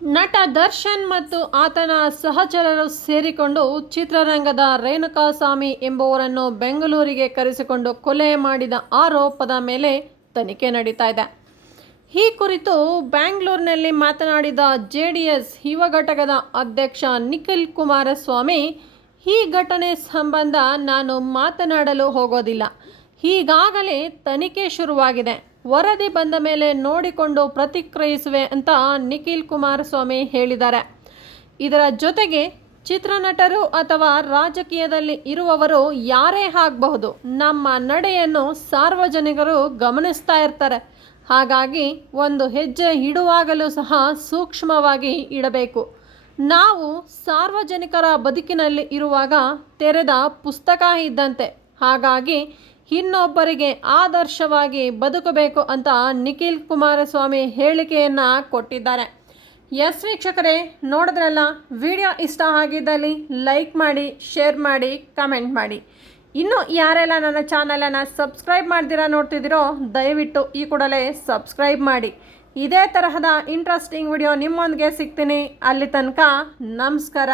ನಟ ದರ್ಶನ್ ಮತ್ತು ಆತನ ಸಹಚರರು ಸೇರಿಕೊಂಡು ಚಿತ್ರರಂಗದ ರೇಣುಕಾಸ್ವಾಮಿ ಎಂಬುವರನ್ನು ಬೆಂಗಳೂರಿಗೆ ಕರೆಸಿಕೊಂಡು ಕೊಲೆ ಮಾಡಿದ ಆರೋಪದ ಮೇಲೆ ತನಿಖೆ ನಡೀತಾ ಇದೆ. ಈ ಕುರಿತು ಬ್ಯಾಂಗ್ಳೂರಿನಲ್ಲಿ ಮಾತನಾಡಿದ ಜೆ ಡಿ ಎಸ್ ಯುವ ಘಟಕದ ಅಧ್ಯಕ್ಷ ನಿಖಿಲ್ ಕುಮಾರಸ್ವಾಮಿ, ಈ ಘಟನೆ ಸಂಬಂಧ ನಾನು ಮಾತನಾಡಲು ಹೋಗೋದಿಲ್ಲ. ಈಗಾಗಲೇ ತನಿಖೆ ಶುರುವಾಗಿದೆ. ವರದಿ ಬಂದ ಮೇಲೆ ನೋಡಿಕೊಂಡು ಪ್ರತಿಕ್ರಿಯಿಸುವೆ ಅಂತ ನಿಖಿಲ್ ಕುಮಾರಸ್ವಾಮಿ ಹೇಳಿದ್ದಾರೆ. ಇದರ ಜೊತೆಗೆ ಚಿತ್ರನಟರು ಅಥವಾ ರಾಜಕೀಯದಲ್ಲಿ ಇರುವವರು ಯಾರೇ ಆಗಬಹುದು, ನಮ್ಮ ನಡೆಯನ್ನು ಸಾರ್ವಜನಿಕರು ಗಮನಿಸ್ತಾ ಇರ್ತಾರೆ. ಹಾಗಾಗಿ ಒಂದು ಹೆಜ್ಜೆ ಇಡುವಾಗಲೂ ಸಹ ಸೂಕ್ಷ್ಮವಾಗಿ ಇಡಬೇಕು. ನಾವು ಸಾರ್ವಜನಿಕರ ಬದುಕಿನಲ್ಲಿ ಇರುವಾಗ ತೆರೆದ ಪುಸ್ತಕ ಇದ್ದಂತೆ. ಹಾಗಾಗಿ ಇನ್ನೊಬ್ಬರಿಗೆ ಆದರ್ಶವಾಗಿ ಬದುಕಬೇಕು ಅಂತ ನಿಖಿಲ್ ಕುಮಾರಸ್ವಾಮಿ ಹೇಳಿಕೆಯನ್ನು ಕೊಟ್ಟಿದ್ದಾರೆ. ಎಸ್ ವೀಕ್ಷಕರೇ, ನೋಡಿದ್ರಲ್ಲ, ವಿಡಿಯೋ ಇಷ್ಟ ಆಗಿದ್ದಲ್ಲಿ ಲೈಕ್ ಮಾಡಿ, ಶೇರ್ ಮಾಡಿ, ಕಮೆಂಟ್ ಮಾಡಿ. ಇನ್ನು ಯಾರೆಲ್ಲ ನನ್ನ ಚಾನಲನ್ನು ಸಬ್ಸ್ಕ್ರೈಬ್ ಮಾಡ್ದಿರಾ ನೋಡ್ತಿದ್ದೀರೋ, ದಯವಿಟ್ಟು ಈ ಕೂಡಲೇ ಸಬ್ಸ್ಕ್ರೈಬ್ ಮಾಡಿ. ಇದೇ ತರಹದ ಇಂಟ್ರೆಸ್ಟಿಂಗ್ ವಿಡಿಯೋ ನಿಮ್ಮೊಂದಿಗೆ ಸಿಗ್ತೀನಿ. ಅಲ್ಲಿ ತನಕ ನಮಸ್ಕಾರ.